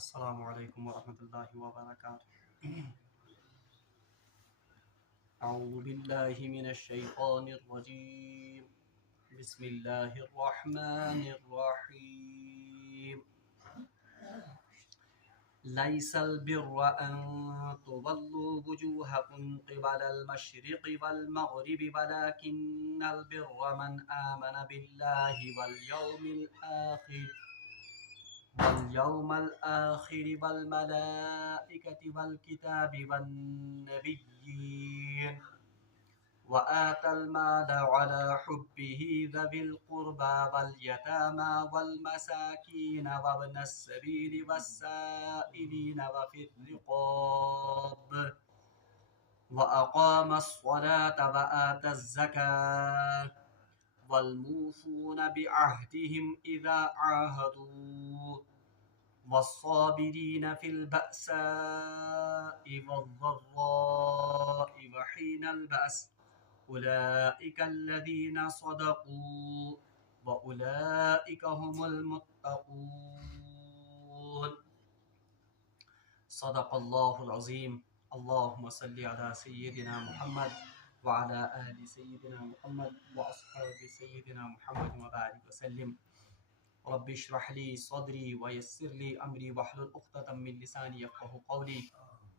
السلام علیکم ورحمۃ اللہ وبرکاتہ۔ اعوذ باللہ من الشیطان الرجیم، بسم اللہ الرحمن الرحیم۔ لیس البر ان تولوا وجوہکم قبل المشرق والمغرب ولکن البر من آمن باللہ واليوم الآخر والملائكة والكتاب والنبيين وآتى المال على حبه ذوي القربى واليتامى والمساكين وابن السبيل والسائلين وفي الرقاب وأقام الصلاة وآتى الزكاة والموفون بعهدهم إذا عاهدوا والصابرين في البأساء والضراء وحين البأس أولئك الذين صدقوا وأولئك هم المتقون۔ صدق الله العظيم۔ اللهم صل على سيدنا محمد وعلى آل سيدنا محمد وأصحاب سيدنا محمد وبارك وسلم۔ رب اشرح لي صدري ويسر لي أمري واحلل عقدة من لساني يفقهوا قولي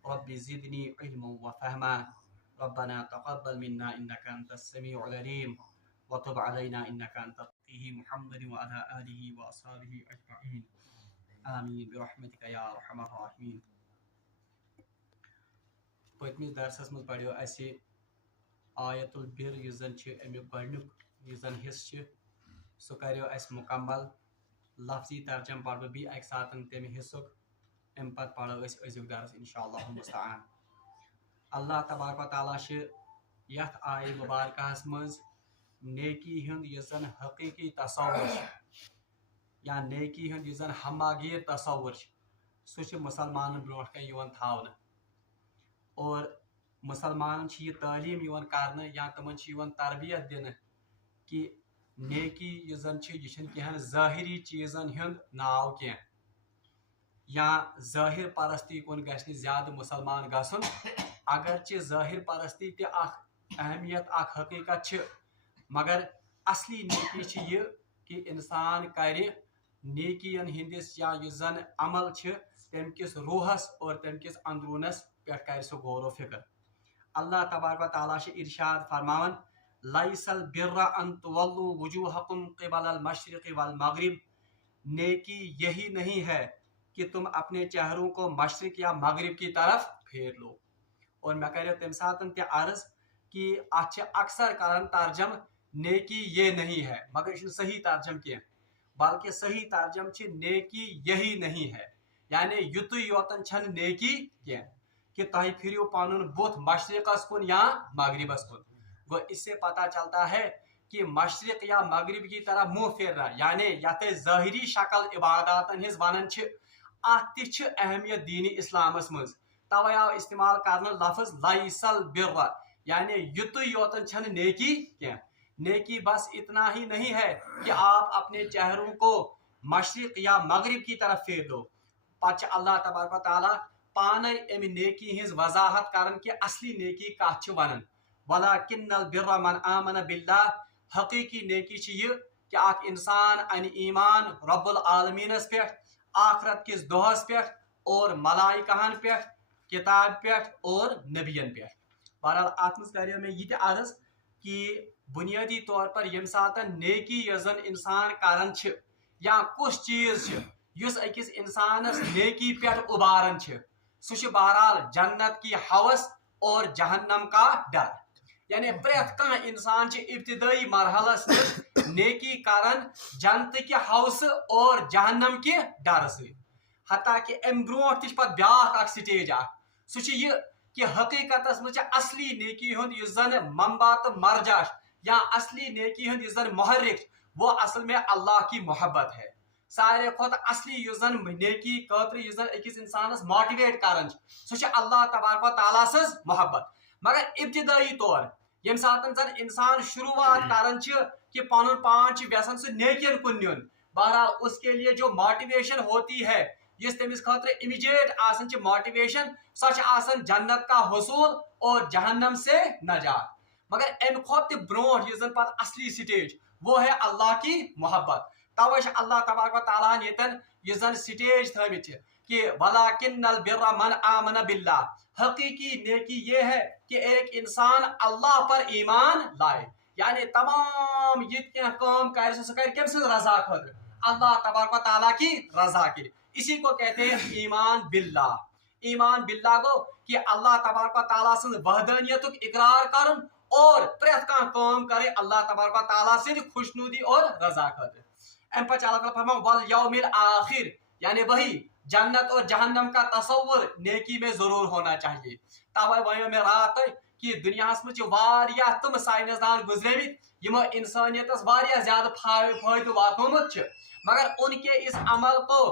رب زدني علما وفهما ربنا تقبل منا إنك أنت السميع العليم وتب علينا إنك أنت التقي محمد وعلى آله وأصحابه أجمعين آمين برحمتك يا أرحم الراحمين۔ پٔتمِس درسس منٛز پڑھیو اَسہِ آیت البر یُس زن چھِ امیُک گۄڈنیُک یُس زن حصہٕ چھِ سُہ کریو اَسہِ مُکمل۔ لفظی ترجم پڑھ بہٕ بیٚیہِ اکہِ ساتہٕ تمہِ حصُک، امہِ پتہٕ پرو أسۍ أزیُک درس انشاء اللہ المستعان۔ اللہ تبارک و تعالیٰ چھِ یتھ آیہِ مبارکہس منٛز نیکی ہُنٛد یُس زن حقیٖقی تصور چھُ یا نیکی ہُنٛد یُس زن ہماگیر تصور چھُ سُہ چھُ مُسلمانن برونٛٹھ کَنۍ یِوان تھاونہٕ، اور مسلمانن چھِ یہِ تعلیٖم یِوان کرنہٕ یا تِمن چھِ یِوان تربیت دِنہٕ کہِ نیکی یُس زن چھِ یہِ چھنہٕ کینٛہہ ظٲہری چیٖزن ہُنٛد ناو کینٛہہ، یا ظٲہر پرستی کُن گژھِ نہٕ زیادٕ مسلمان گژھُن۔ اگرچہِ ظٲہر پرستی تہِ اکھ اہمیت اکھ حقیٖقت چھِ، مگر اصلی نیکی چھِ یہِ کہِ انسان کرِ نیکین ہٕنٛدِس یا یُس زن عمل چھِ تمہِ کِس روحس اور تمہِ کِس اندروٗنس پٮ۪ٹھ کرِ سُہ غور و فکر۔ اللہ تبارک و تعالیٰ چھِ ارشاد فرماوان لیس البر ان تولوا وجوہکم قبل المشرق والمغرب، نیکی یہی نہیں ہے کہ تم اپنے چہروں کو مشرق یا مغرب کی طرف پھیر لو۔ اور میں کریو تمہِ ساتہٕ تہِ عرض کہ اتھ چھِ اکثر کران ترجم نیکی یہ نہیں ہے، مگر یہ چھُنہٕ صحیح ترجم کینٛہہ، بلکہ صحیح ترجم چھِ نیکی یہی نہیں ہے، یعنی یُتُے یوتن چھنہٕ نیکی کینٛہہ کہ تُہۍ پھِرِو پنُن بُتھ مشرقس کُن یا مغربس کُن۔ گوٚو اس سے پتہ چلتا ہے کہ مشرق یا مغرب کی طرف منہ پھیرنا یعنی یتھ أسۍ ظٲہری شکل عباداتن ہٕنٛز ونان چھِ اتھ تہِ چھِ اہمیت دین اسلامس منٛز، توے آو استعمال کرنہٕ لفظ لیس البر، یعنی یُتُے یوتن چھنہٕ نیکی کینٛہہ۔ نیکی بس اتنا ہی نہیں ہے کہ آپ اپنے چہروں کو مشرق یا مغرب کی طرف پھیر دو۔ پتہٕ چھِ اللہ تبارک و تعالیٰ پانے امہِ نیکی ہٕنٛز وضاحت کران کہ اصلی نیکی کتھ چھِ ونان۔ ولکن البر من آمن باللہ، حقیقی نیکی چھِ یہِ کہ اکھ انسان انہِ ایمان رب العالمینس پٮ۪ٹھ، آخرت کِس دۄہس پٮ۪ٹھ اور ملائکہن پٮ۪ٹھ، کتاب پٮ۪ٹھ اور نبین پٮ۪ٹھ۔ بہرحال اتھ منٛز کریو مےٚ یہِ تہِ عرض کہ بنیٲدی طور پر ییٚمہِ ساتہٕ نیکی یۄس زن انسان کران چھِ یا کُس چیٖز چھِ یُس أکِس انسانس نیکی پٮ۪ٹھ اُباران چھِ سُہ چھُ بہرحال جنت کی حوث اور جہنم کا ڈر، یعنی پرٛٮ۪تھ کانٛہہ انسان چھِ ابتدٲئی مرحلس منٛز نیکی کران جنتٕکہِ حوثہٕ اور جہنم کہِ ڈرٕ سۭتۍ، حتیٰ کہ امہِ برونٛٹھ تہِ چھِ پتہٕ بیاکھ اکھ سٹیج اکھ، سُہ چھُ یہِ کہ حقیقتس منٛز چھِ اصلی نیکی ہُنٛد یُس زن منبع تہٕ مرجع چھُ یا اصلی نیکی ہُنٛد یُس زن محرک چھُ وہ اصل میں اللہ کی محبت ہے۔ ساروے کھۄتہٕ اصلی یُس زن نیکی خٲطرٕ یُس زن أکِس انسانس ماٹِویٹ کران چھُ سُہ چھُ اللہ تبارک و تعالیٰ سٕنٛز محبت۔ مگر ابتدائی طور ییٚمہِ ساتہٕ زن انسان شروعات کران چھِ کہ پنُن پان چھُ یژھان سُہ نیکین کُن نیُن، بہرحال اس کے لیے جو موٹیویشن ہوتی ہے यस तमिस खतर इमीडिएट आसन च मोटिवेशन सो जन्नत का हसूल और जहन्नम से नजात। मगर अम खुद ब्रोह यस जन पत असली स्टेज वो है अल्लाह की मोहब्बत। तवे अल्लाह तबारक व तआला यतन यस जन स्टेज थमित कि वलाकिन्नल बिर्रा मन आमन बिल्लाह, हकीकी नेकी ये है कि एक इंसान अल्लाह पर ईमान लाए, यानी तमाम ये काम कर सो कर कम से रजा खतर, अल्लाह तबारक व तआला की रजा के। इसी को कहते हैं ईमान बिल्लाह। ईमान बिल्लाह को कि अल्लाह तबारक व तआला से वहदानियत इकरार करन और प्रेत का काम करे अल्लाह तबारक व तआला से खुशनुदी और रजा खतर। अम पच अल्लाह ताला फरमा वल यौमिल आखिर, यानी वही जन्नत और जहन्नम का तस्वुर नेकी में जरूर होना चाहिए। तवे वो मे रात कि दुनिया में तम साइंसदान गुजरे यमो इंसानियत ज्यादा फायदे वातोमुत, मगर उनके इस अमल को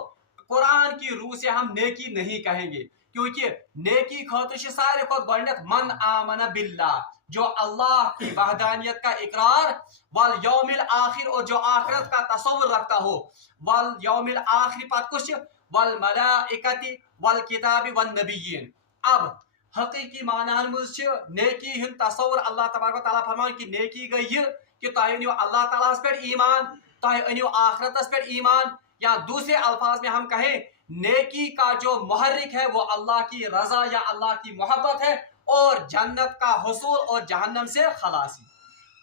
कुरान की रूह से हम नेकी नहीं कहेंगे, क्योंकि नेकी खतर सारे खुद गोडनेथ मन आमन बिल्लाह, जो अल्लाह की वहदानियत का इकरार, वल यौमिल आखिर, और जो आखिरत का तस्वुर रखता हो, वल यौमिल आखिर पत कुछ वल मलाइकति वल किताबि वन नबिय्यीन। अब हकीकी मानान मुझ नेकी हिंद तस्वुर अल्लाह तबारक व तआला फरमान कि नेकी गई ये कि तुम अनियो अल्लाह ताला पे ईमान, तुम अनियो आखिरत पे ईमान, या दूसरे अल्फाज में हम कहें नेकी का जो मुहर्रिक है वो अल्लाह की रजा या अल्लाह की मोहब्बत है, और जन्नत का हुसूल और जहन्नम से खलासी।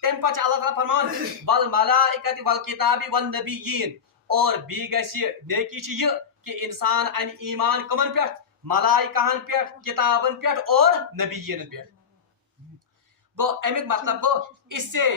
तम पच अल्लाह ताला फरमान वल मलाइकति वल किताबि वन नबिय्यीन, और बी गसी नेकी छ ये कि इंसान अन ईमान कमन पे, मलाइकाहन पे, किताबन पे और नबिय्यन पे। गो अमिक मतलब गो इससे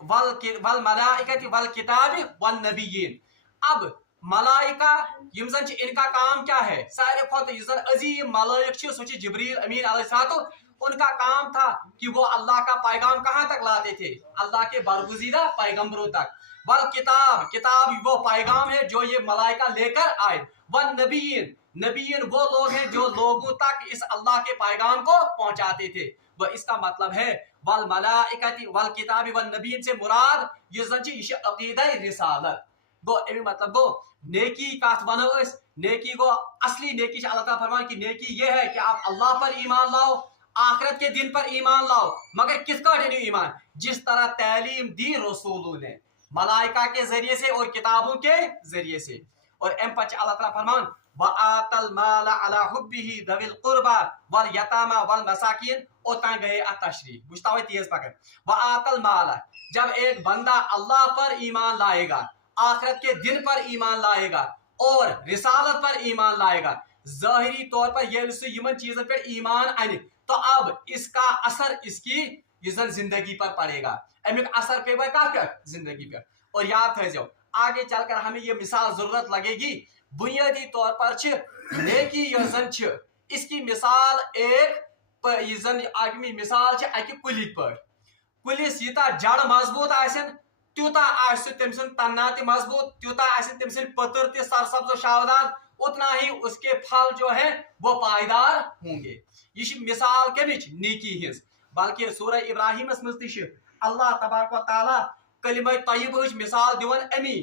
वल मलाइकति वल किताबि वन नबिय्यीन। अब मलाइका यम जन इनका काम क्या है, सारे खुद यस जन अजीम मलाइक सो जिब्रील अमीन अलैहिस्सलातु, उनका काम था कि वो अल्लाह का पैगाम कहाँ तक लाते थे, अल्लाह के बरगुज़ीदा पैगंबरों तक। वल किताब, किताब वो पैगाम है जो ये मलाइका लेकर आए। वन नबीयीन, नबीयीन वो लोग हैं जो लोगों तक इस अल्लाह के पैगाम को पहुंचाते थे। वह इसका मतलब है वल मलाइकति वल किताबि वन नबीयीन से मुराद ये जन अकीदा रिसालत गो। अमी मतलब गो नेकी कत वनो, नेकी गो असली नेकी अल्लाह ताला फरमान कि नेकी ये है कि आप अल्लाह पर ईमान लाओ, आखिरत के दिन पर ईमान लाओ, मगर किसका ईमान, जिस तरह तालीम दी रसूलों ने मलाइका के जरिए से और किताबों के जरिए से। और एम पच अल्लाह ताला फरमान वआतल माल अला हुब्बिही दविल कुर्बा वल यतामा वल मसाकिन, ओता गए तशरीह बुझता हुआ तेज पकड़। वआतल माल, जब एक बंदा अल्लाह पर ईमान लाएगा, आखिरत के दिन पर ईमान लाएगा और रिसालत पर ईमान लाएगा, ज़ाहिरी तौर पर ये यमन चीजों पर ईमान आने, तो अब इसका असर इसकी जिंदगी पर पड़ेगा। अमिक असर पे जिंदगी पर। और याद है जो आगे चलकर हमें ये मिसाल जरूरत लगेगी। बुनियादी तौर पर नेकी यजन इसकी मिसाल एक यजन आगमी मिसाल अकि कुलि पर। कुलिस यूता जड़ मजबूत आसन त्यूता तम तना त मजबूत, त्यूता तम पतर त सरसब्ज शावदार, उतना ही उसके फल जो है वो पायदार होंगे। ये मिसाल कमिच नेकी हिंस, बल्कि सूरह इब्राहिम मज अल्लाह तबारक व तआला कलिमा तय्यबह मिसाल दिवन अमी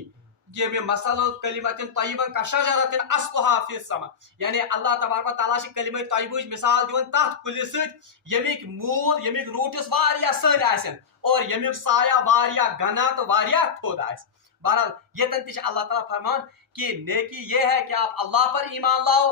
ये में मसल कलिमतिन तय्यबन का शजरतिन अस्लुहा फिस समा, यानी अल्लाह तबारक व तआला कलिमा तय्यबह मिसाल दिवन तथ कुलि सत यमिक मूल यमिक रूट्स वारिया सन आसन और यमिक साया वारिया घना तो वारिया थोद आस। बहरहाल यतन तिश अल्लाह ताला फरमान कि नेकी ये है कि आप अल्लाह पर ईमान लाओ,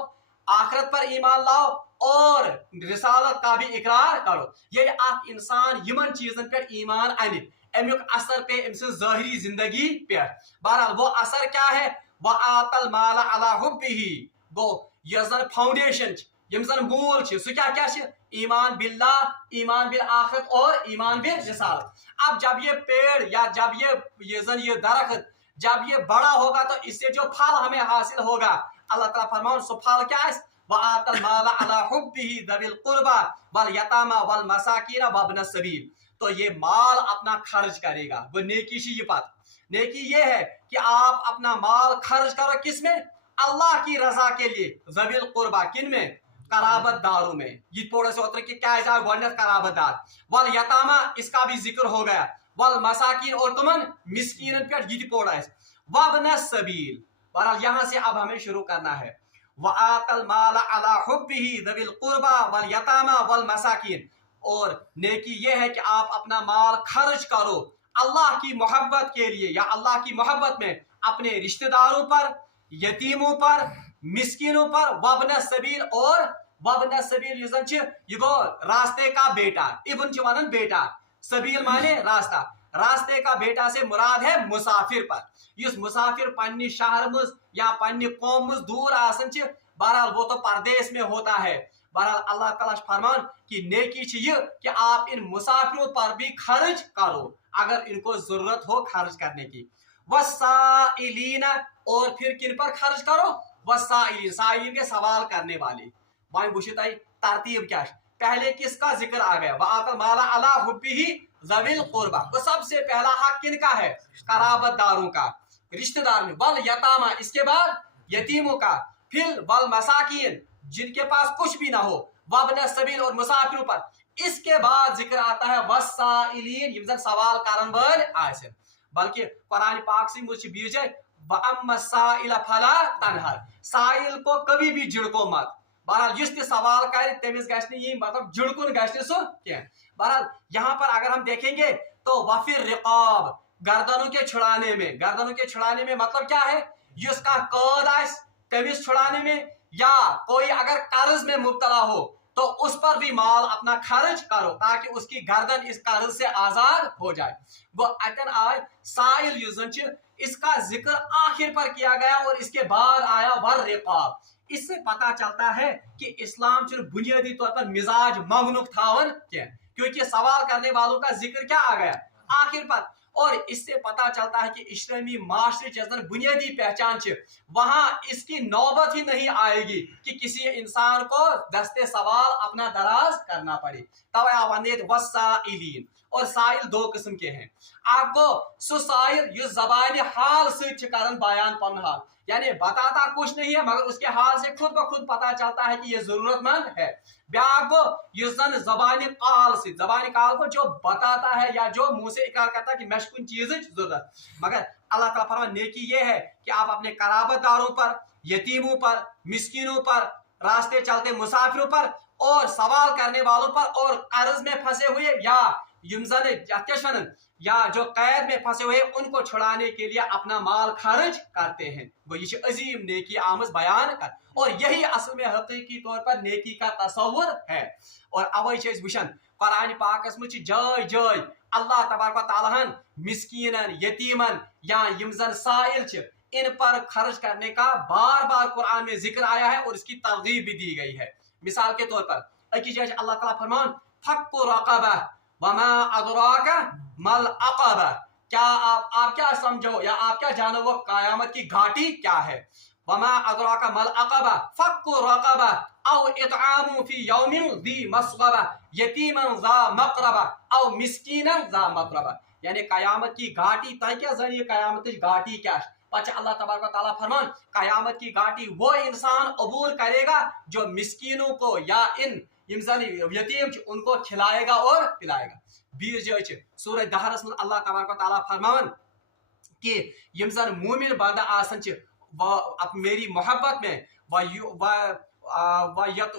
आखिरत पर ईमान लाओ और रिसालत का भी इकरार करो। ये आप इंसान यमन चीजन पर ईमान आने, अमुक असर पे ज़ाहिरी जिंदगी पे। बहरहाल वो असर क्या है, वआतल माल अला हुब्बिही गो यजन फाउंडेशन यमजन मूल सो क्या ईमान बिल्लाह, ईमान बिल आखिरत और ईमान बिल रिसालत। अब जब ये पेड़ या जब ये दरख्त जब ये बड़ा होगा तो इससे जो फल हमें हासिल होगा, अल्लाह ताला फरमान सो फल क्या है, वआतल माल अला हुब्बिही दविल कुर्बा वल यतामा वल मसाकीन वब्न सबील। तो ये माल अपना खर्च करेगा, वो नेकी शी ये बात। नेकी ये है कि आप अपना माल खर्च करो किसमें, अल्लाह की रजा के लिए। ज़विल कुर्बा किन में, कराबतदारों में। ये थोड़ा सा उतर के क्या है गोडनेथ कराबतदार। वल यतामा इसका भी जिक्र हो गया, वल मसाकीन और तुमन मिस्कीन पे ये पोड़ा है। वब्न सबील बहरहाल यहाँ से अब हमें शुरू करना है। वआतल माल अला हुब्बिही ज़विल कुर्बा वल यतामा वल मसाकिन, और नेकी ये है कि आप अपना माल खर्च करो अल्लाह की मोहब्बत के लिए, या अल्लाह की मोहब्बत में अपने रिश्तेदारों पर, यतीमों पर, मिस्किनों पर, वब्न सबील, और वब्न सबील ये गो रास्ते का बेटा, इब्न वनन बेटा, सबील माने रास्ता, रास्ते का बेटा से मुराद है मुसाफिर पर। युस मुसाफिर पन्नी शहर मज या पन्नी कौम मज दूर आसन छ, बहरहाल वो तो परदेश में होता है। बहरहाल अल्लाह ताला फरमान कि नेकी छ ये कि आप इन मुसाफिरों पर भी खर्च करो अगर इनको जरूरत हो खर्च करने की। वसाइलीन, और फिर किन पर खर्च करो? वसाइलीन, साइलिन के सवाल करने वाले। वहीं बुशिताई तरतीब क्या है, पहले किसका जिक्र आ गया? वआतल माला अला हुब्बिही ज़विल कुर्बा, वो सबसे पहला हक किनका है? कराबतदारों का, रिश्तेदार में। वल यतामा, इसके बाद यतीमों का। फिर वल मसाकिन, जिनके पास कुछ भी ना हो, वब्न सबील, और मुसाफिरों पर। इसके बाद जिक्र आता है वसाइलीन, यम सवाल करन वाल आसन। बल्कि कुरान पाक से मुझे बीजे वअम्मा साइल फला तनहर, साइल को कभी भी झिड़को मत। बहरहाल जिस ते सवाल करे तमिस गश्न ये मतलब झिड़कुन गश्न सो क्या। बहरहाल यहाँ पर अगर हम देखेंगे तो वफिर रिकाब, गर्दनों के छुड़ाने में। गर्दनों के छुड़ाने में मतलब क्या है? जिसका कैद आस तमिस छुड़ाने में, या कोई अगर कर्ज में मुब्तला हो तो उस पर भी माल अपना खर्च करो ताकि उसकी गर्दन इस कर्ज से आजाद हो जाए। वो अतन आय साइल युजन, इसका जिक्र आखिर पर किया गया और इसके बाद आया वर रिकाब। इससे पता चलता है कि इस्लाम बुनियादी तौर पर मिजाज ममनुक थावन क्या, क्योंकि सवाल करने वालों का जिक्र क्या आ गया आखिर पर। और इससे पता चलता है कि इस्लामी माशरे जैसे बुनियादी पहचान वहां इसकी नौबत ही नहीं आएगी कि किसी इंसान को दस्ते सवाल अपना दराज करना पड़े। तब वसाइलीन, और साइल दो किस्म के हैं। आपको सुसाइल यो जबान हाल से बयान पन हाल, यानी बताता कुछ नहीं है मगर उसके हाल से खुद ब खुद पता चलता है कि ये जरूरतमंद है। ब्याह को युजन जबानी काल से, जबानी काल को जो बताता है या जो मुंह से इकरार करता है कि मैं कुछ चीज जरूरत। मगर अल्लाह ताला फरमान नेकी ये है कि आप अपने कराबतदारों पर, यतीमों पर, मिस्किनों पर, रास्ते चलते मुसाफिरों पर, और सवाल करने वालों पर, और कर्ज में फंसे हुए या युमजन या जो कैद में फंसे हुए उनको छुड़ाने के लिए अपना माल खर्च करते हैं। वो ये अजीम नेकी आमज बयान कर, और यही असल में हकीकी तौर पर नेकी का तस्वुर है। और अवै वुशन कुरान पाकस में जय जय अल्लाह तबारक व तआला मिस्कीनन, यतीमन या यमजन साइल इन पर खर्च करने का बार बार कुरान में जिक्र आया है और इसकी तरगीब भी दी गई है। मिसाल के तौर पर अल्लाह ताला फरमान फक्कु रक़बा वमा अदराका मल अक़बा, क्या आप क्या समझो या आप क्या जानो वो कयामत की घाटी क्या है? वमा अदराका मल अक़बा फक्कु रक़बा औ इतआमु फी यौमिन ज़ी मस्ग़बा यतीमन ज़ा मक़रबा औ मिस्कीनन ज़ा मक़रबा। यानी कयामत की घाटी तय क्या जरिए कयामत की घाटी क्या है? पच अल्लाह तबारक व तआला फरमान कयामत की घाटी वो इंसान अबूर करेगा जो मिस्कीनों को या इन यतीम उनको खिलाएगा और पिलाएगा। बीर जो सूरह दहरस में अल्लाह तबारक व तआला फरमान कि यम जन मोमिन बंदा आसन मेरी मोहब्बत में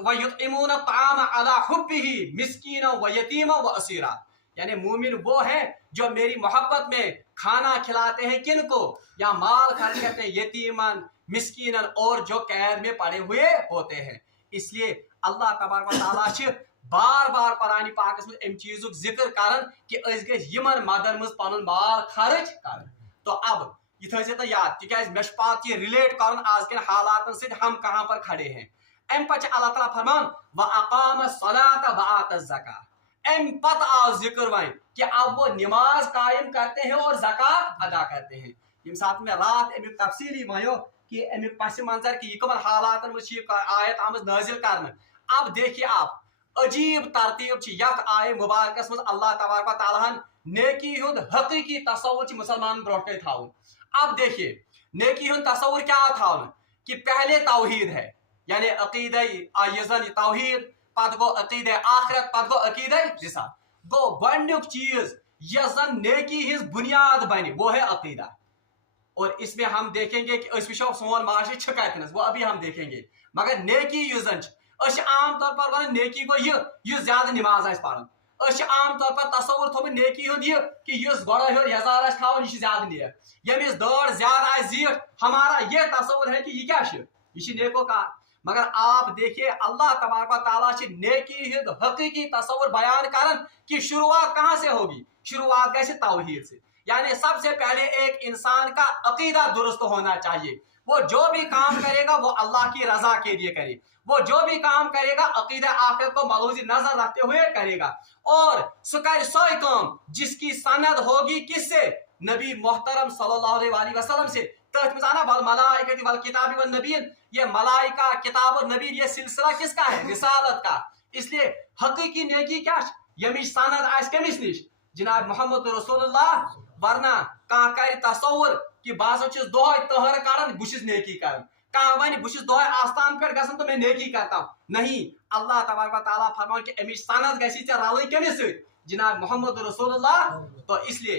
वयुतइमून ताम अला हुब्बिही मिस्कीना व यतीमा व असीरा, यानी मोमिन वो है जो मेरी मोहब्बत में खाना खिलाते हैं किनको, या माल खर्च करते हैं यतीमन, मिस्कीनन, और जो कैद में पड़े हुए होते हैं। इसलिए अल्लाह तबारक व तआला बार बार कुरान पाक में इन चीजों जिक्र करन कि यमन मदन मज पन माल खर्च कर। तो अब ये थो याद तिकाज मे पात ये रिलेट कर आज के हालात से हम कहां पर खड़े हैं। अम पे अल्लाह ताला फरमान व अकाम सलात व आत ज़का, अम पत आओ जिक्र वन कि अब वो नमाज कायम करते हैं और ज़कात अदा करते हैं। यम साथ में रात अमिक तफसीली वयो कि अमिक पस मंजर कि कमन हालात में आयत आमज नाजिल करन। अब देखिए आप अजीब तरतीब यथ आय मुबारकस मज अल्लाह तबारक व तआला नेकी हुंद हकीकी तसव्वुर मुसलमान ब्रोटे थाउन। अब देखिए नेकी हुंद तसव्वुर क्या थाउन कि पहले तौहीद है, यानी अकीदा यजन तौहीद, पद गो अकीदा आखिरत, पद गो अकीदा रिसालत। गो गोडनुक चीज यजन नेकी हिज बुनियाद बने वो है अकीदा। اور اس میں ہم دیکھیں گے کہ اس وچھو سون معاشر چھکاتنس وہ ابھی ہم دیکھیں گے مگر نیکی یوزن اس عام طور پر ون نیکی گو یہ زیادہ نماز آس پڑھن اس عام طور پر تصور تھوت نیکی ہند یہ کہ یس گوڑا ہو یزار آس تھاون یہ زیادہ نیک یمس دڑ زیادہ آس زیٹھ ہمارا یہ تصور ہے کہ یہ کیا یہ نیکو کار مگر آپ دیکھیے اللہ تبارک و تعالیٰ نیکی ہند حقیقی تصور بیان کرن کہ شروعات کہاں سے ہوگی شروعات گئی توحید سے یعنی سب سے پہلے ایک انسان کا عقیدہ درست ہونا چاہیے وہ جو بھی کام کرے گا وہ اللہ کی رضا کے لیے کرے وہ جو بھی کام کرے گا عقیدہ آخرت کو ملحوظ نظر رکھتے ہوئے کرے گا اور سوئی کام جس کی سند ہوگی کس سے نبی محترم صلی اللہ علیہ وسلم سے والملائکۃ والکتاب والنبیین یہ ملائکہ کتاب اور نبی یہ سلسلہ کس کا ہے رسالت کا اس لیے حقیقی نیکی کیا یمش سند آس کمس نش جناب محمد رسول اللہ ورنہ کان کر تصور کہ بہت چھس دہے تہر کڑان بہس نیکی کران کان ون بہس دہے آستان پہ گھن تو میں نیکی کرتا ہوں نہیں اللہ تبارک و تعالیٰ فرمان کہ امچ سند گژھی ژے رلٕنۍ کمس سۭتۍ جناب محمد رسول اللہ تو اس لیے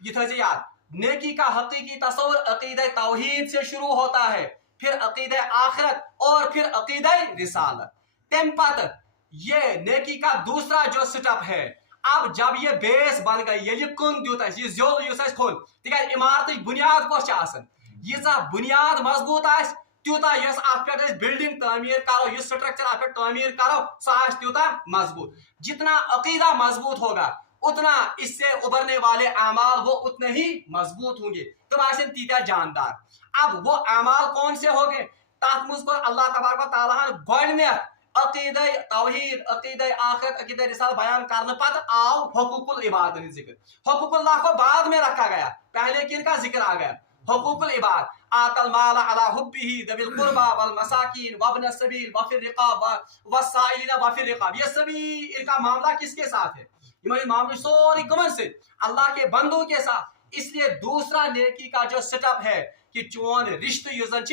یہ تھٲیزِ یاد نیکی کا حقیقی تصور عقیدہ توحید سے شروع ہوتا ہے پھر عقیدہ آخرت اور پھر عقیدہ رسالت تم پتہ یہ نیکی کا دوسرا جو سٹپ ہے اب جب یہ بیس بن گئی یہ کن دیت یہ زیول اس کھول تک عمارت بنیاد کس ییژا بنیاد مضبوط آس تیوتا یس ات پہ بلڈنگ تعمیر کرو یہ سٹرکچر ات پہ تعمیر کرو سہ آس تیوتا مضبوط جتنا عقیدہ مضبوط ہوگا اتنا اس سے ابھرنے والے اعمال وہ اتنے ہی مضبوط ہوں گے تم آسن تیتیا جاندار اب وہ اعمال کون سے ہو گئے تات مز کو اللہ تبارک و تعالیٰ گۄڈنیتھ عقیدہ توحید عقیدہ آخرت عقیدہ رسالت بیان کرنے پتہ آو حقوق العباد ذکر حقوق اللہ کو بعد میں رکھا گیا پہلے کن کا ذکر آ گیا حقوق العباد آت المال على حبه ذوي القربى والمساکین وابن السبیل وفي الرقاب والسائلین وفي الرقاب یہ سبھی ان کا معاملہ کس کے ساتھ ہے یہ معاملہ سوری کمن سے اللہ کے بندوں کے ساتھ اس لیے دوسرا نیکی کا جو سٹپ ہے کہ چون رشتہ یوزن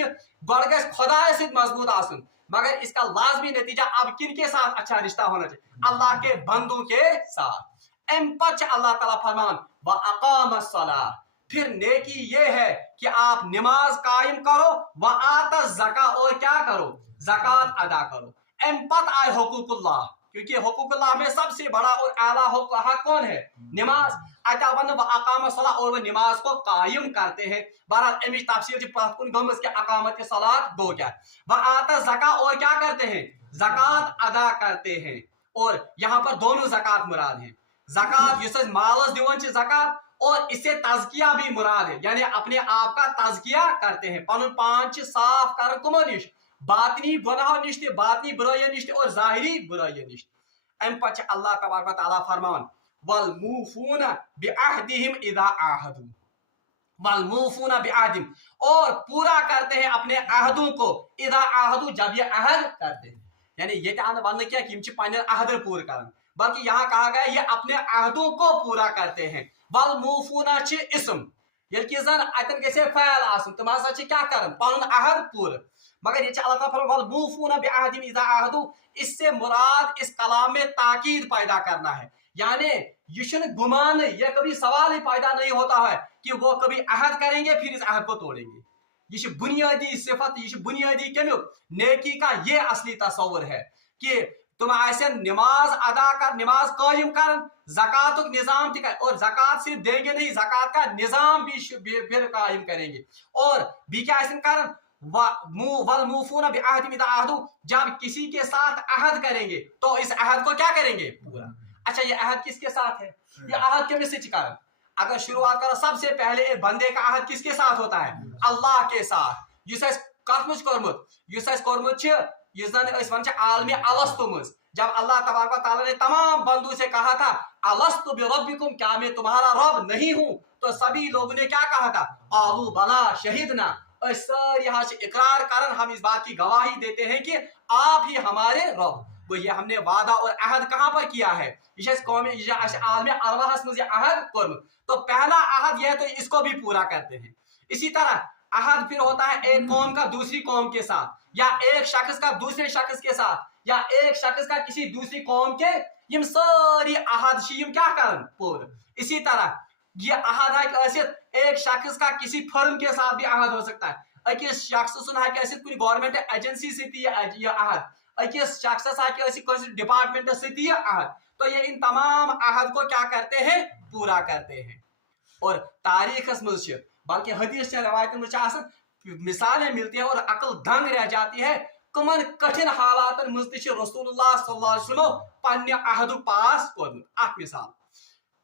گۄڈٕ گژھِ خدائے سۭتۍ مضبوط آسن مگر اس کا لازمی نتیجہ اب کن کے ساتھ اچھا رشتہ ہونا چاہیے اللہ کے بندوں کے ساتھ ام پچ اللہ تعالیٰ فرمان وَأَقَامَ الصَّلَاةَ پھر نیکی یہ ہے کہ آپ نماز قائم کرو وَآتَ الزَّكَاةَ اور کیا کرو زکوٰۃ ادا کرو ام پت آئے حقوق اللہ کیونکہ حقوق اللہ میں سب سے بڑا اور اعلیٰ حق کون ہے نماز اتا ون وَأَقَامَ الصَّلَاةَ اور وہ نماز کو قائم کرتے ہیں بہرحال امچ تفصیل پتھ کن گمز کہ اقامت صلاۃ گو کیا وآتَ الزَّكَاةَ اور کیا کرتے ہیں زکوٰۃ ادا کرتے ہیں اور یہاں پر دونوں زکوٰۃ مراد ہیں زکوٰۃ یس مالس دیوان زکوٰۃ اور اس سے تزکیہ بھی مراد ہے یعنی اپنے آپ کا تزکیہ کرتے ہیں پن پان صاف کر کمو نش باطنی گناہوں نش باطنی برائیوں نش اور ظاہری برائیوں نش ام پتہ اللہ تبارک و تعالیٰ فرمان والموفون بعہدہم اذا عاہدوا والموفون بعہدہم اور پورا کرتے ہیں اپنے عہدوں کو اذا عاہدوا جب یہ عہد کرتے ہیں یعنی یہ کیا ون کیا کہ یم پنن عہد پور کرن بلکہ یہاں کہا گیا یہ اپنے عہدوں کو پورا کرتے ہیں والموفون اسم یل کہ زن اتن گژھِ فعل آسن تم ہسا کیا کرن پنن عہد پور مگر یہ اللہ تعالیٰ فرماتا والموفون بعہدہم اذا عاہدوا اس سے مراد اس کلام میں تاکید پیدا کرنا ہے یعنی یہ گمان یہ کبھی سوال ہی پیدا نہیں ہوتا ہے کہ وہ کبھی عہد کریں گے پھر اس عہد کو توڑیں گے یہ بنیادی صفت یہ بنیادی کمیک نیکی کا یہ اصلی تصور ہے کہ تم ایسے نماز ادا کر نماز قائم کر زکوٰۃ نظام تک اور زکوٰۃ صرف دیں گے نہیں زکوٰۃ کا نظام بھی پھر قائم کریں گے اور بھی کیا ایسے کرن والموفون بعہدہم اذا عاہدوا جب کسی کے ساتھ عہد کریں گے تو اس عہد کو کیا کریں گے پورا اچھا یہ عہد کس کے ساتھ ہے یہ عہد کیسے چکارن اگر شروعات کرو سب سے پہلے ایک بندے کا عہد کس کے ساتھ ہوتا ہے اللہ کے ساتھ یس کت مجھ کورمت یس زن ون عالم الستو مز جب اللہ تبارک و تعالیٰ نے تمام بندوں سے کہا تھا الستو بربکم کیا میں تمہارا رب نہیں ہوں تو سبھی لوگوں نے کیا کہا تھا قالوا بلا شہدنا سر یہاں سے اقرار کرن ہم اس بات کی گواہی دیتے ہیں کہ آپ ہی ہمارے رب وہ یہ ہم نے وعدہ اور عہد کہاں پر کیا ہے یہ قوم عالم ارواحس مز یہ عہد کورمت تو پہلا عہد یہ تو اس کو بھی پورا کرتے ہیں اسی طرح عہد پھر ہوتا ہے ایک قوم کا دوسری قوم کے ساتھ یا ایک شخص کا دوسرے شخص کے ساتھ یا ایک شخص کا کسی دوسری قوم کے یم ساری عہد یم کیا کرن پور اسی طرح یہ عہد ہے एक शख्स का किसी फर्म के साथ भी अहद हो सकता है, अकिस शख्स सुन कुछ गवर्नमेंट एजेंसी से अहद, अकिस शख्स डिपार्टमेंट से अहद। तो ये इन तमाम अहद को क्या करते हैं, पूरा करते हैं। और तारीखस मज बल्कि हदीस रवायत मिसालें मिलती हैं और अकल दंग रह जाती है कमन कठिन हालात मज रसूलुल्लाह सल्लल्लाहु अलैहि वसल्लम पन्ने अहद पास कोरमुत। अख मिसाल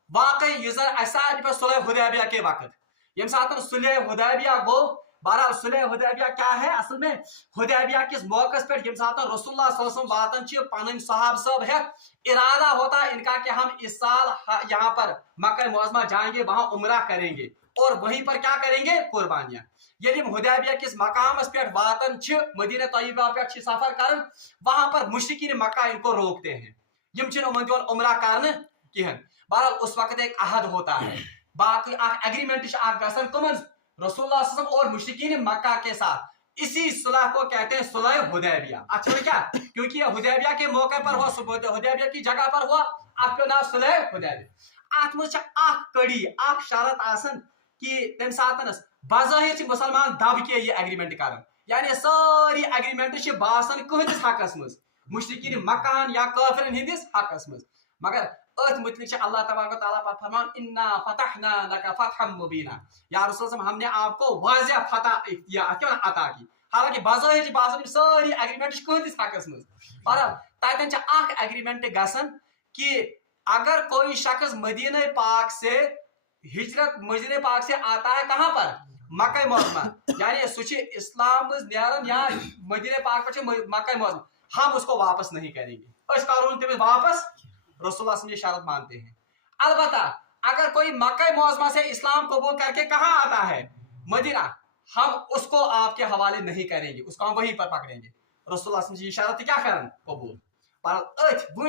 वाकई सारे पे सुलह हुदैबिया के वक्त यम साथ सुलह हुदैबिया गो। बहरहाल सुलह हुदैबिया क्या है, असल में हुदैबिया किस मौके पे यम साथ रसूलुल्लाह सल्लल्लाहु अलैहि वसल्लम वातन पन साहब सब है, इरादा होता है इनका कि हम इस साल यहाँ पर मक्का मुअज़्ज़मा जाएंगे, वहां उम्रा करेंगे और वहीं पर क्या करेंगे, कुर्बानियां। यदि हुदैबिया किस मकामस पे वातन मदीना तय्यबा पे सफर कर, वहां पर मुशरिकीन मक्का इनको रोकते हैं, यम उमन उम्रा करन कहें। बहरहाल उस वक्त एक अहद होता है, बाकी एग्रीमेंट गसन कमन रसूलुल्लाह सल्लल्लाहु अलैहि वसल्लम और मुशरिकीन मक्का के साथ। इसी सुलह को कहते हैं सुलह हुदैबिया। अच्छा क्या, क्योंकि हुदैबिया के मौके पर हुआ, हुदैबिया की जगह पर हुआ, आपका नाम सुलह हुदैबिया। अत मज कड़ी शरत आसन कि तम सात बज़ाहिर मुसलमान दब के ये एग्रीमेंट कर, यानी सारी एग्रीमेंट बासन कहस हकस मज, मुशरिकीन मक्कान या काफिरन हिंदिस हकस मज। मगर अथ मुतलिक अल्लाह तबारक व तआला पर फरमान इन्ना फतहना लका फतहम मुबीना, या रसूल सल्लल्लाहु अलैहि वसल्लम हमने आपको वाज़िह फतह किया, क्या अता की। हालांकि बाज़ाहिर बासन सारी एग्रीमेंट कहस हकस मज। बहरहाल ततन अख एग्रीमेंट गसन कि अगर कोई शख्स मदीना पाक से हिजरत मदीना पाक से आता है कहां पर, मक्का मुअज़्ज़मा, यानी सुची इस्लाम नेरन या मदीना पाक पे मक्का मुअज़्ज़मा, हम उसको वापस नहीं करेंगे, इस कानून तमिस वापस रसूलुल्लाह सल्लल्लाहु अलैहि वसल्लम शरत मानते हैं। अलबत्ता अगर कोई मक्का मुअज़्ज़मा से इस्लाम कबूल करके कहां आता है, मदीना, हम उसको आपके हवाले नहीं करेंगे, उसको हम वहीं पर पकड़ेंगे। रसूलुल्लाह सल्लल्लाहु अलैहि वसल्लम शरत क्या करन कबूल। पर वो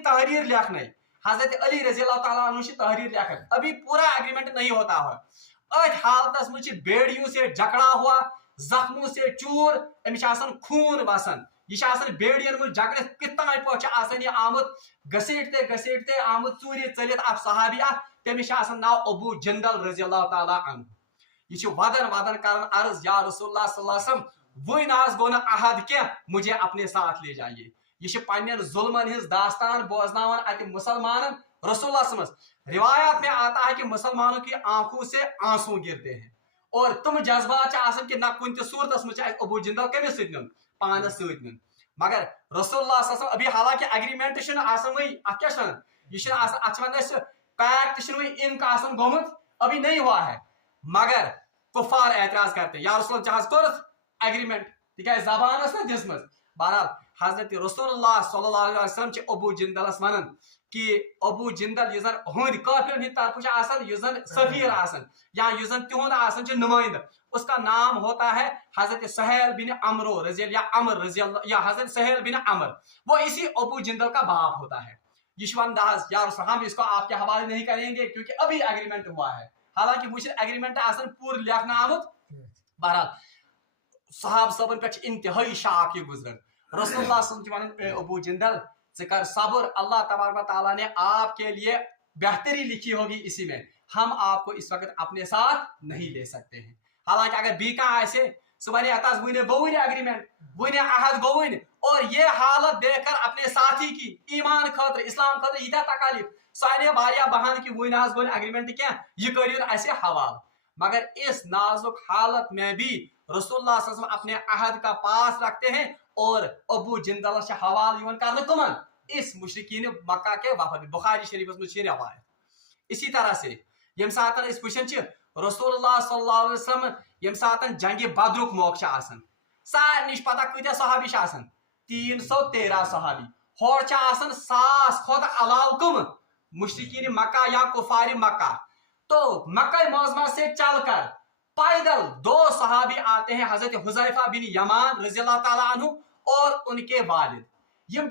तहरीर लिखने, हजरत अली रज़ी अल्लाह तआला अन्हु तहरीर लिखन, अभी पूरा एग्रीमेंट नहीं होता है। हालत मुझ बेड़ियों से जकड़ा हुआ, जख्मों से चूर, अमिश खून वसन, यह बेड़ियन मुझ जकड़ कितना पे आमुत घसीटते घसीटते आमुत चूर चलित अख सहाबी तमिश नाव अबू जंदल रज़ी अल्लाह तआला अन्हु। यह वदन वदन कर अर्ज, या रसूलुल्लाह सल्लल्लाहु अलैहि वसल्लम वही नाज गो न अहद क्या, मुझे अपने साथ ले जाइए। यह पन्न जुल्मन हिज दास्तान बोजनावन अत मुसलमान। रसूलुल्लाह सल्लल्लाहु अलैहि वसल्लम रिवायत में आता है कि मुसलमानों की आंखों से आंसू गिरते हैं और तुम जज्बात कि ना कुन सूरत में अबू जिंदल कमिस सन पानस सन। मगर रसूलुल्लाह सल्लल्लाहु अलैहि वसल्लम अभी हालांकि एग्रीमेंट क्या पैक्ट इनका गोमुत अभी नहीं हुआ है, मगर कुफार एतराज करते हैं, या रसूल चाहस कोरत एग्रीमेंट तिक जबान ना दिसमज। बहरहाल हजरत रसूलुल्लाह सल्लल्लाहु अलैहि वसल्लम अबू जिंदलस वनन कि अबू जिंदल यह हंद काफिरन हिंद तरफ सफीर आसन या तिहुंद नुमाइंद, उसका नाम होता है हजरत सहेल बिन अमरो रज़ी या अमर रज़ी या हजरत सहेल बिन अमर, वो इसी अबू जिंदल का बाप होता है। यशवंदास या हम इसको आपके हवाले नहीं करेंगे क्योंकि अभी एग्रीमेंट हुआ है, हालांकि वो एग्रीमेंट आसन पूर लिखना आमुत। बहरहाल साहब सबन पे इंतहाई शाक ये गुजरन। रसूलुल्लाह सल्लल्लाहु अलैहि वसल्लम अबू जिंदल से कर सब्र, अल्लाह तबारक व तआला ने आपके लिए बेहतरी लिखी होगी इसी में, हम आपको इस वक्त अपने साथ नहीं ले सकते हैं। हालांकि अगर बीका ऐसे सुबह अतास बुने गोवन एग्रीमेंट बुने अहद गोवन, और ये हालत देखकर अपने साथी की ईमान खतर इस्लाम खतर यह तकालीफ सारे वारिया बहान की वन गोन एग्रीमेंट क्या यह करियो ऐसे हवाल। मगर इस नाजुक हालत में भी रसूलुल्लाह सल्लल्लाहु अलैहि वसल्लम अपने अहद का पास रखते हैं और अबू जिंदल से हवाल कर कमन इस मुशरिकीन मक्का के वफद। बुखारी शरीफ में रवायत। इसी तरह से यम सात इस वुचन रसूलुल्लाह सल्लल्लाहु अलैहि वसल्लम यम सात जंग बदरुक मौक आसन, सारे निश पता कत सहाबी 313 सहाबी, होर 1000 खुद अलाव कम मुशरिकीन मक्का या कुफार मक्का। तो मक्का मुअज़्ज़मा से चलकर पैदल 2 सहाबी आते हैं, हजरत हुज़ैफा बिन यमान रज़ी अल्लाह तआला अन्हु और उनके वालिद। यम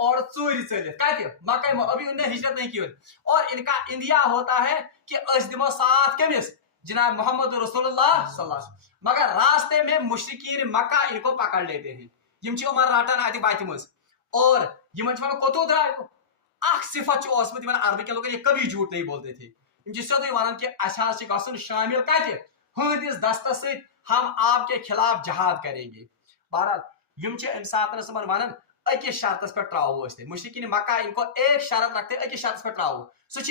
और चोरी चलित कत मक्का, अभी उन्हें हिजरत नहीं की और इनका इंदिया होता है कि अस दिमो साथ कमिस जनाब मोहम्मद रसूलुल्लाह सल्लल्लाहु अलैहि वसल्लम। मगर रास्ते में मुशरिकीन मक्का इनको पकड़ लेते हैं, यम उमर रटान अत वत मज और यमन कोतो द्राय को सिफत अरब के लोग ये कभी झूठ नहीं बोलते थे, सोदे वन कि शामिल कत हंदिस दस्तस सत हम आपके खिलाफ जहाद करेंगे। बहरहाल अम सातन वन अकिस शर्तस पे त्रावो मुशरिकीन मक्का इनको एक शर्त रखते अकिस शर्तस पे त्रावो सह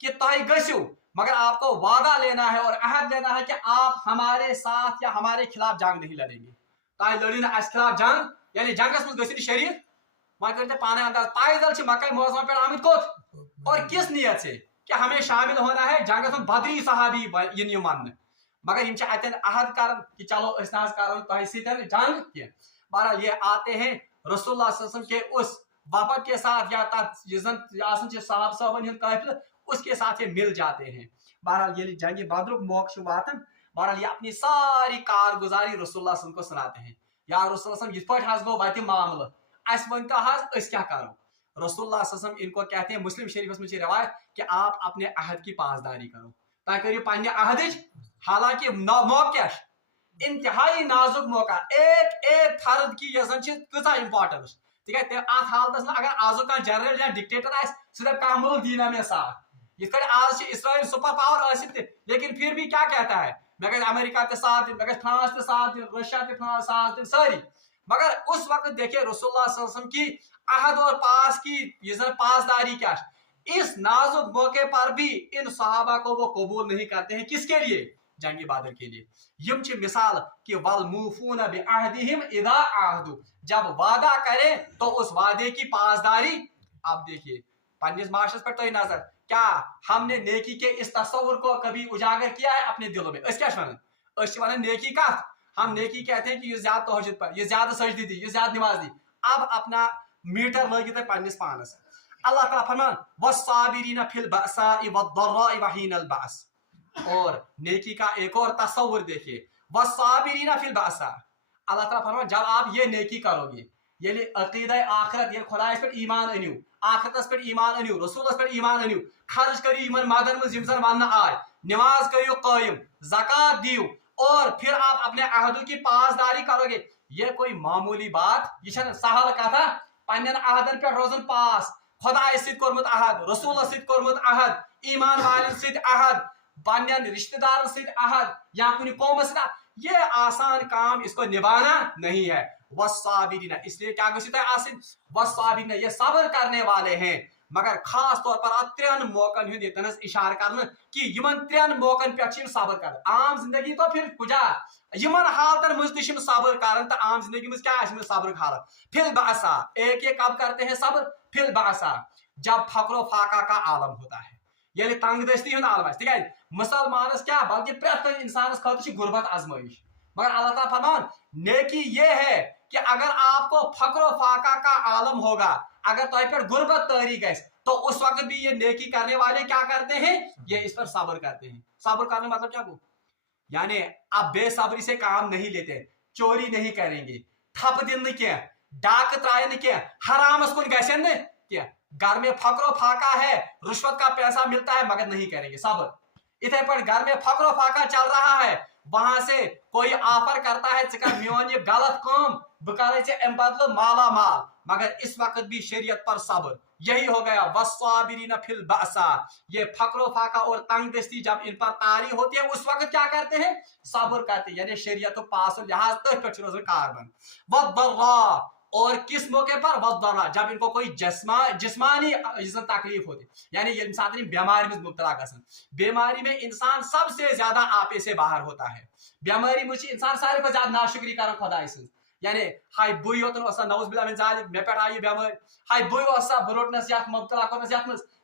कि तुम गसो मगर आपको वादा लेना है और अहद लेना है कि आप हमारे साथ या हमारे खिलाफ जंग नहीं लड़ेंगे। तुम लड़ो ना अस खिलाफ जंग यानी जंगस मज गो शरीक वह कर पाने अंदाज पैदल मक्का मौसम पे आमद कोत और किस नियत से कि हमें शामिल होना है जंगस में बदरी सहाबी मन मगर अतन अहद कर कि चलो कर जंग कह। बहरहाल ये आते हैं रसूलुल्लाह सल्लल्लाहु अलैहि वसल्लम के उस वफद के साथ या साहब साहबन काफिल उसके साथ ये मिल जाते हैं। बहरहाल ये जंग बदरुक मौका वातन बहरहाल ये अपनी सारी कारगुजारी रसूलुल्लाह सल्लल्लाहु अलैहि वसल्लम को सुनाते हैं। या रसूलुल्लाह यिथ पठ गो वत मामला अस वन तो क्या करो। रसूलुल्लाह सल्लल्लाहु अलैहि वसल्लम इनको कहते हैं मुस्लिम शरीफ में रवायत कि आप अपने अहद की पासदारी करो तुम करो पन्ने अहद हालांकि मौका इंतहाई नाजुक मौका एक एक फर्द की कचा इंपॉर्टेंस तिक अत हालत अगर आज कह जनरल या डिक्टेटर सिर्फ कह मुल्क दीना में साथ ये आज इसराइल सुपर पावर लेकिन फिर भी क्या कहता है मैं गई अमेरिका के साथ मैं गई फ्रांस के साथ रशिया के साथ सारी मगर उस वक्त देखिए रसूलुल्लाह सल्लल्लाहु अलैहि वसल्लम की अहद और पास की पासदारी क्या इस नाजुक मौके पर भी इन सहाबा को वो कबूल नहीं करते हैं। किसके लिए? जंगी बदर के लिए। यम मिसाल कि वल मूफून बिअहदिहिम इदा आहदु जब वादा करे तो उस वादे की पासदारी। आप देखिए पन्निस माशरस पर तो नजर क्या हमने नेकी के इस तस्वुर को कभी उजागर किया है अपने दिलों में? क्या नेकी का हम नेकी कहते हैं कि ये ज्यादा तहज्जुद पर ये ज्यादा सजदी दी ये ज्यादा नमाज दी। अब अपना मीटर लगित पन्निस पानस अल्लाह ताला फरमान वस्साबिरीना फिल बअसाइ वद्दर्राइ वहीनल बअस। और नेकी का एक और तस्वुर देखिए वस्साबिरीना फिल बअसा अल्लाह ताला फरमान जब आप ये नेकी करोगे यानी अकीदा आखिरत ये खुदायस पे ईमान अनियो आखिरतस पे ईमान अनियो रसूलस पे ईमान अनियो खर्च करियो ईमान मादन में जिमसन वन आय नमाज करियो कायम ज़कात दियो और फिर आप अपने अहद की पासदारी करोगे। ये कोई मामूली बात ये सहल कथा पन्न अहदन पे रोजन पास खुदाय सत कोरमुत अहद रसूल सत कोरमुत अहद ईमान वालन सत अहद पन्न रिश्तेदार सत अहद या कुछ कौम से ये आसान काम इसको निभाना नहीं है। वस्साबिरीना इसलिए क्या वस्साबिरीना ये सब्र करने वाले हैं मगर खास तौर पर त्रेन मौकन हूं इशार कर कि यमन त्रेन मौकन पे सब्र कर। आम जिंदगी तो फिर कुजा यमन हालतन मज सब्र कर तो आम जिंदगी में क्या सब्र हालत फिल बअसा एक कब करते हैं सब्र फिल बअसा जब फक्र फाका का आलम होता है ये तंगदस्ती आलम ठीक मुसलमानस क्या बल्कि प्रेत इंसानस खत गुर्बत आजमाइश मगर अल्लाह ताला फरमान नेकी ये है कि अगर आपको फक्र फाका का आलम होगा अगर तो पे गुर्बत तरी गए तो उस वक्त भी ये नेकी करने वाले क्या करते हैं ये इस पर सब्र करते हैं। सब्र करने मतलब क्या को यानी आप बेसब्री से काम नहीं लेते चोरी नहीं करेंगे ठप दिन क्या डाक त्राय क्या हरामस कुन गसन क्या घर में फक्र फाका है रुश्वत का पैसा मिलता है मगर नहीं करेंगे सब्र। इथे पर घर में फक्र फाका चल रहा है वहां से कोई ऑफर करता है मियोन ये गलत काम बदल माला माल मगर इस वक्त भी शरीयत पर सब्र। यही हो गया वस्साबिरीना फिल बअसा ये फक्र फाका और तंगदस्ती जब इन पर तारी होती है उस वक्त क्या करते हैं सब्र करते हैं यानी शरीयत पास लिहाज कार्बन वद्दर्रा और किस मौके पर वद्दर्रा जब इनको कोई जिस्मानी तकलीफ होती यानी इंसान बीमारी में मुब्तला गसन बीमारी में इंसान सबसे ज्यादा आपे से बाहर होता है। बीमारी में इंसान सारे को ज्यादा नाशुक्री कर खुदा यानी हाय बुई योतन नौज बिल्ला में जालिम मे पे आई बीमारी हाय बुई बरोटनस या मुब्तला करनस या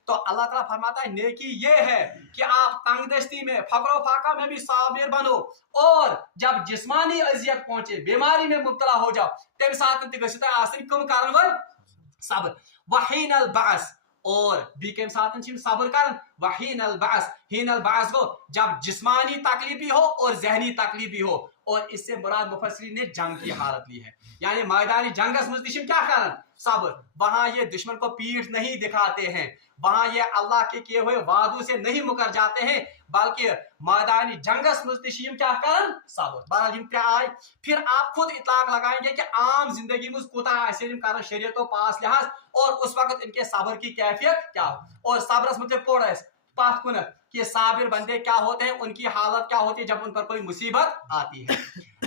तो अल्लाह ताला फरमाता है नेकी ये है कि आप तंगदस्ती में फक्र फाका में भी साबिर बनो और जब जिस्मानी अजियत पहुंचे बीमारी में मुब्तला हो जाओ तब साथ कम कारण सब्र वहीनल बअस और बी के साथ सब्र कर वहीनल बअस हीनल बअस को जब जिस्मानी तकलीफ भी हो और जहनी तकलीफ भी हो और इससे मुराद मुफस्सिरीन ने जंग की हालत ली है यानी मैदानी जंगस मुजदिशम क्या कारण सब्र। वहां ये दुश्मन को पीठ नहीं दिखाते हैं वहां ये अल्लाह के किए हुए वादों से नहीं मुकर जाते हैं बल्कि मैदानी जंगस मुजदिशम क्या कारण सब्र। बहरहाल क्या आए फिर आप खुद इतलाक लगाएंगे कि आम जिंदगी में कोता कर शरीयत पास लिहाज और उस वक्त इनके सब्र की कैफियत क्या हो और सब्रस मतलब पोड़ पाथ कुन कि साबिर बंदे क्या होते हैं, उनकी हालत क्या होती है जब उन पर कोई मुसीबत आती है।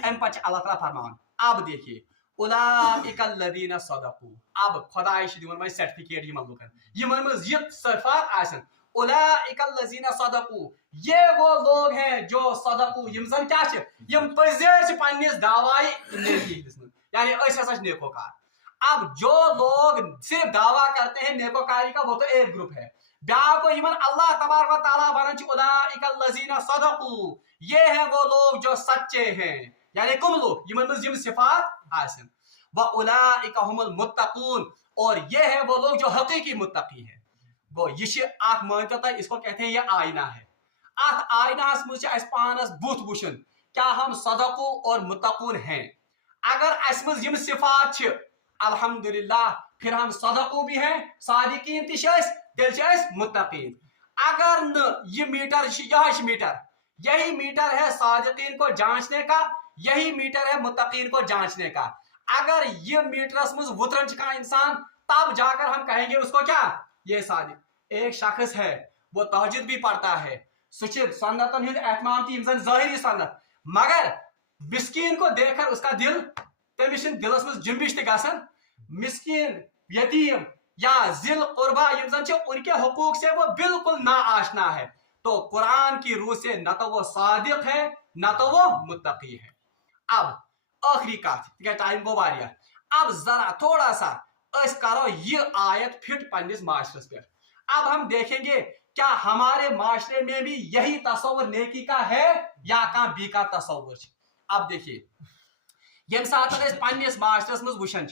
अम पच अल्लाह ताला फरमान, अब देखिए उलाइकल लदीना सदकू, अब खुदा दिवन में सर्टिफिकेट यमन लुकन यमन में ये सिफात आसन, उलाइकल लदीना सदकू, ये वो लोग हैं जो सदकू यमसन क्या छ यम पजे पन्निस दावाई नेकी यानी ऐसे ऐसा नेकोकार। अब जो लोग सिर्फ दावा करते हैं नेकोकारी का वो तो एक ग्रुप है, ब्याह को इमन अल्लाह तबारक व तआला वरन उलाइकल लजीना सदकू, ये हैं वो लोग जो सच्चे हैं, यानी कुम लोग इमन में जिम सिफात हासिल, व उलाइका हुमुल मुत्तकून, और ये हैं वो लोग जो हकीकी मुत्तकी हैं। गो ये आख मानते था, इसको कहते हैं ये आईना है। अथ आईनास मुझे अस पानस बुत वुशन क्या हम सदकू और मुत्तकून हैं। अगर अस मुझ यम सिफात छ अल्हम्दुलिल्लाह, फिर हम सदकू भी हैं, सादिकीन तिश तेल मुत्तकीन। अगर न ये मीटर यही मीटर है सादिकीन को जांचने का, यही मीटर है मुत्तकीन को जांचने का। अगर ये मीटरस मुझ वुतरन का इंसान, तब जाकर हम कहेंगे उसको क्या ये सादिक। एक शख्स है वो तहज्जुद भी पढ़ता है, सुचित सन्नतन हिंद एहतमाम की इंसान ज़ाहिरी सन्नत, मगर मिस्कीन को देखकर उसका दिल तमिश दिलस में जुम्बिश गसन, मिस्कीन यतीम या जिल कुर्बा उनके हुकूक से वो बिल्कुल ना आशना है। तो कुरान की रूह से न तो वो सादिक है न तो वो मुत्तकी है। अब आखिरी कथ टाइम गो वारिया, अब जरा थोड़ा सा करो ये आयत फिट पन्निस माशरस पे। अब हम देखेंगे क्या हमारे माशरे में भी यही तस्वुर नेकी का है या का बी का तस्वुर। अब देखिए यम साथ पन्निस माशरस में वुशन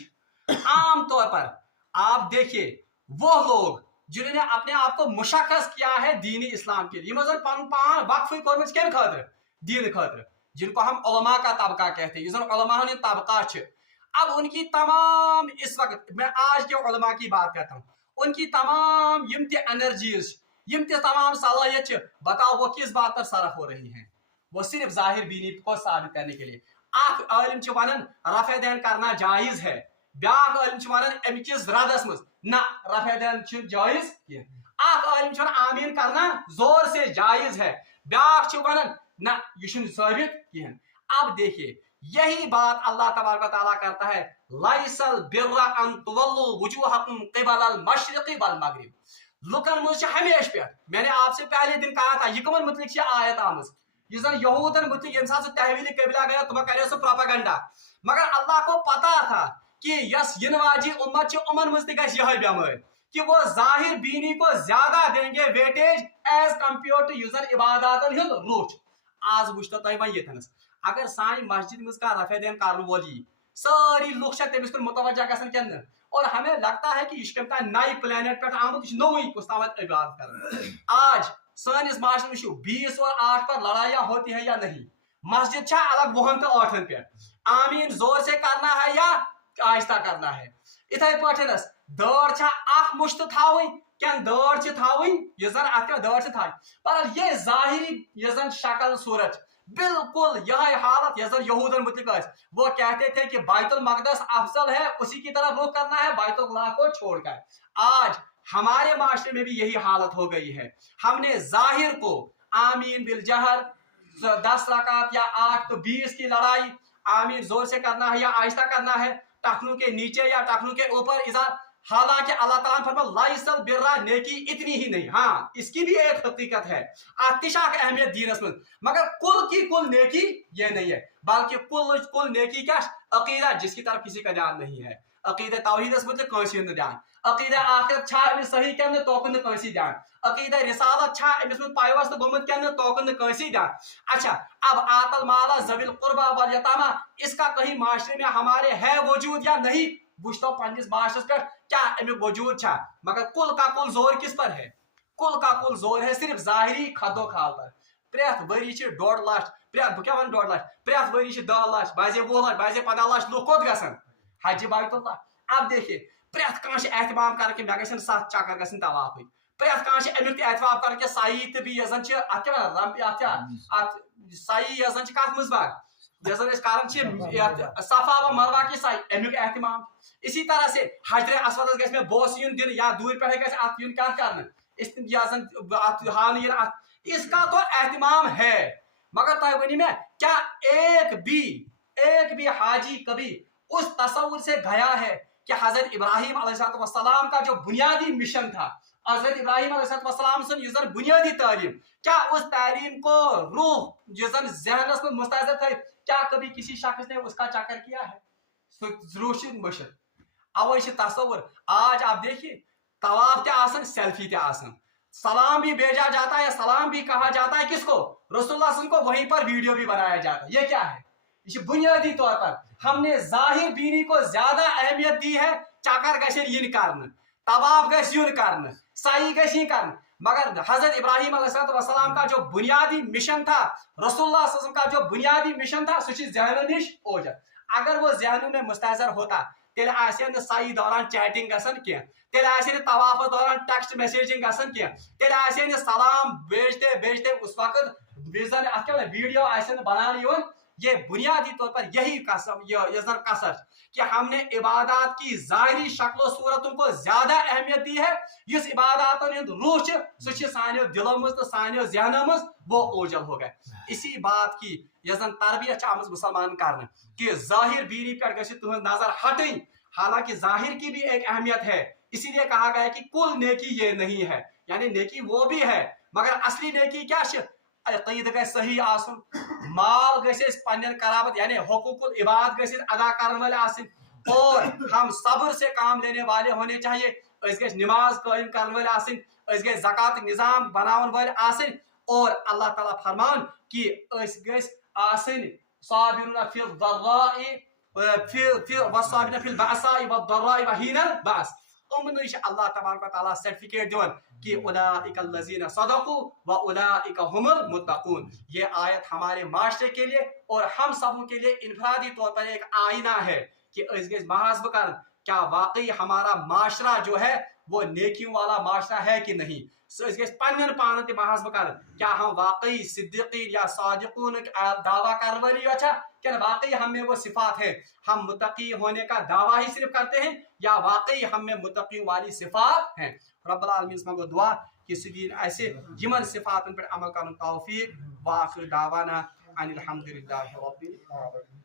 आम तौर पर आप देखिए वो लोग जिन्होंने अपने आप को मुशक्कस किया है दीनी इस्लाम के लिए, पन पान वक्फ कोर्मत केम खातिर दीन खातिर, जिनको हम उलमा का तबका कहते हैं, उलमा ने तबका छ। अब उनकी तमाम इस वक्त मैं आज के उलमा की बात करता हूँ, उनकी तमाम यम ते एनर्जीज यम ते तमाम सलाहियत छ, बताओ वो किस बात पर सरफ हो रही हैं, वो सिर्फ जाहिर बीनी को साबित करने के लिए। आख आलिम छ वनन रफ़े देन करना जायज है, ब्याक आलिम छ वनन अमिकिस रदस मज ना रफ़े देन छ जायज किया। आख आलिम छ आमीन करना जोर से जायज है, ब्याक छ वनन ना ये साबित किया। अब देखिए यही बात अल्लाह तबारक व तआला करता है, लाइसल बिर्रा अन तुवल्लु वुजूहकुम क़िबलल मशरिक़ि वल मग़रिब। लुकन मुझ हमेश पे मैंने आपसे पहले दिन कहा था ये कमन मुतलिक आयत आमज यहूदन मुतलिक यम साथ तहवील क़िबला गया तुम करे सो प्रोपेगेंडा, मगर अल्लाह को पता था कि यस इन वाजी उम्मत छ उमन मुझ गस यह बेमार कि वो जाहिर बीनी को ज्यादा देंगे वेटेज एज कंपेयर टू यूजर इबादतन हिंद रूच। आज वुचतो तय वन येतनस अगर सानी मस्जिद में का रफ़े देन कारण वोली सारी लोग तमिस कुन मुतवज्जा गसन केन, और हमें लगता है कि इश्क नई प्लेनेट पे आमुत नई कुस्तामत इबादत कर। आज सानिस माशरे में 20 और 8 पर लड़ाइयां होती है या नहीं, मस्जिद छा अलग 2 तो 8 पे आमीन जोर से करना है या आहिस्ता करना है। इथे पठनस दौड़ छा आख मुश्त थावई क्या दौड़ छ थावई ये जन अत दौड़ छ थाई, पर ये जाहिरी ये जन शक्ल सूरत बिल्कुल यह हालत यजन यहूदन मुतलिक वो कहते थे कि बैतुल मक़दस अफजल है, उसी की तरफ रुख करना है बैतुल्लाह को छोड़कर। आज हमारे माशरे में भी यही हालत हो गई है, हमने जाहिर को आमीन बिल जहर 10 रकात या 8 तो 20 की लड़ाई आमीन जोर से करना है या आहिस्ता करना है, टखनों के नीचे या टखनों के ऊपर इज़ार। हालांकि अल्लाह ताला ने फरमाया लाइसल बिर्रा नेकी इतनी ही नहीं, हाँ इसकी भी एक हकीकत है, आतिशा की अहमियत दीनस में, मगर कुल की कुल नेकी ये नहीं है, बल्कि कुल नेकी क्या अकीदा जिसकी तरफ किसी का ध्यान नहीं है, अकीदा तौहीदस मतलब कौन ध्यान, अकीदा आखिरत छा सही कहने तोकन कौन ध्यान, अकीदा रिसालत छा इसमें पायवस्त गोमत कहने तोकन कौन ध्यान। अच्छा अब आतल माला ज़विल कुर्बा वल यतामा इसका कहीं माशरे में हमारे है वजूद या नहीं, बुझतो पन्निस माशरस पे क्या अमिक वजूद छा, मगर कुल का कुल जोर किस पर है, कुल का कुल जोर है सिर्फ जाहिरी खदो खाल पर। प्रेत वरी 1.5 लाख प्रेत बह क्या वन 1.5 लाख प्रेत वरी 10 लाख बाजे 20 लाख बाजे 15 लाख लोग कोत गसन हज बैतुल्लाह। अब देखिए प्रेत कांश एहतमाम कर के मे 7 चक्कर गसन तवाफ, प्रेत कांश अमिक एहतमाम कर के साई तो भी यजन छ अत क्या रम अत साई यजन छ कत मजबाग यजन इस कारण सफा व मरवा की साई अमिक एहतमाम। इसी तरह से हजरे अस्वद गस में बोस यून दिन या दूर पे गस अत यून क्या करन इसका तो एहतमाम है, मगर तय में क्या एक भी हाजी कभी उस तस्वुर से गया है कि हजरत इब्राहिम अलैहिस्सलाम का जो बुनियादी मिशन था, हजरत इब्राहिम अलैहिस्सलाम से युजन बुनियादी तालीम, क्या उस तालीम को रूह युजन ज़हनस में मुस्तहज़र थे, क्या कभी किसी शख्स ने उसका चक्कर किया है? रोशन मशर अवै तस्वुर। आज आप देखिए तवाफ ते आसन, सेल्फी ते आसन, सलाम भी भेजा जाता है, सलाम भी कहा जाता है किसको? रसूलुल्लाह सल्लल्लाहु अलैहि वसल्लम को, वहीं पर वीडियो भी बनाया जाता है। ये क्या है? ये बुनियादी तौर पर हमने जाहिर बीनी को ज्यादा अहमियत दी है। चक्कर गशन yin करन, तवाफ गश yin करन, सही गश yin करन, मगर हजरत इब्राहिम अलैहिस्सलाम का जो बुनियादी मिशन था, रसूलुल्लाह सल्लल्लाहु अलैहि वसल्लम का जो बुनियादी मिशन था, सो ज़हन निश ओजर। अगर वो ज़हन में मुस्तहज़र होता तेल आसे सही दौरान चैटिंग गसन क्या, तेल आसे तवाफ दौरान टेक्स्ट मैसेजिंग गसन क्या, तेल आसे सलाम भेजते भेजते उस वक्त वीडियो आसे बनाने। ये बुनियादी तौर पर यही कसर कि हमने इबादत की ज़ाहिरी शक्ल सूरतों को ज्यादा अहमियत दी है। इस इबादत रूह सह सानियो दिलों मज तो सानियो ज़हनों मज वो ओझल हो गए। इसी बात की यजन तरबियत मुसलमान कर कि जाहिर बीनी पे गि तुहद नजर हटन, हालांकि जाहिर की भी एक अहमियत है। इसीलिए कहा गया कि कुल नेकी ये नहीं है, यानी नेकी वो भी है, मगर असली नेकी क्या अकीद गि सही आसन, माल गस पन्न कराबत यानी हुकूकुल इबाद गस अदा करने वाले आसिन, और हम सब्र से काम लेने वाले होने चाहिए। गस नमाज कायम करने वाले आसिन, गस ज़कात निज़ाम बनाने वाले आसिन, और अल्लाह ताला फरमान कि गस आसिन साबिरुना फिल दर्राई वस्साबिरीना फिल बअसाई वद्दर्राई वहीनल बअस। अल्लाह तबारक व तआला सर्टिफिकेट दिवन कि उलाइकल लज़ीना सदक़ू व उलाइका हुमुल मुत्तक़ून। ये आयत हमारे माशरे के लिए और हम सबों के लिए इनफरादी तौर पर एक आईना है कि महाज़ब कर क्या वाकई हमारा माशरा जो है वो नेकियों वाला माशरा है कि नहीं। पन्न पान ते महाज़ब कर क्या हम वाकई सिद्दीकीन या सादिकून दावा कर वाली अच्छा, क्या वाकई हम में वो सिफात है, हम मुत्तकी होने का दावा ही सिर्फ करते हैं, या वाकई हम में मुत्तकी वाली सिफात हैं। रब्बुल आलमीन मंगो दुआ कि सुदीन ऐसे यमन सिफातन पर अमल करने तौफीक। व आखिर दावाना अनिल हम्दुलिल्लाहि रब्बिल आलमीन।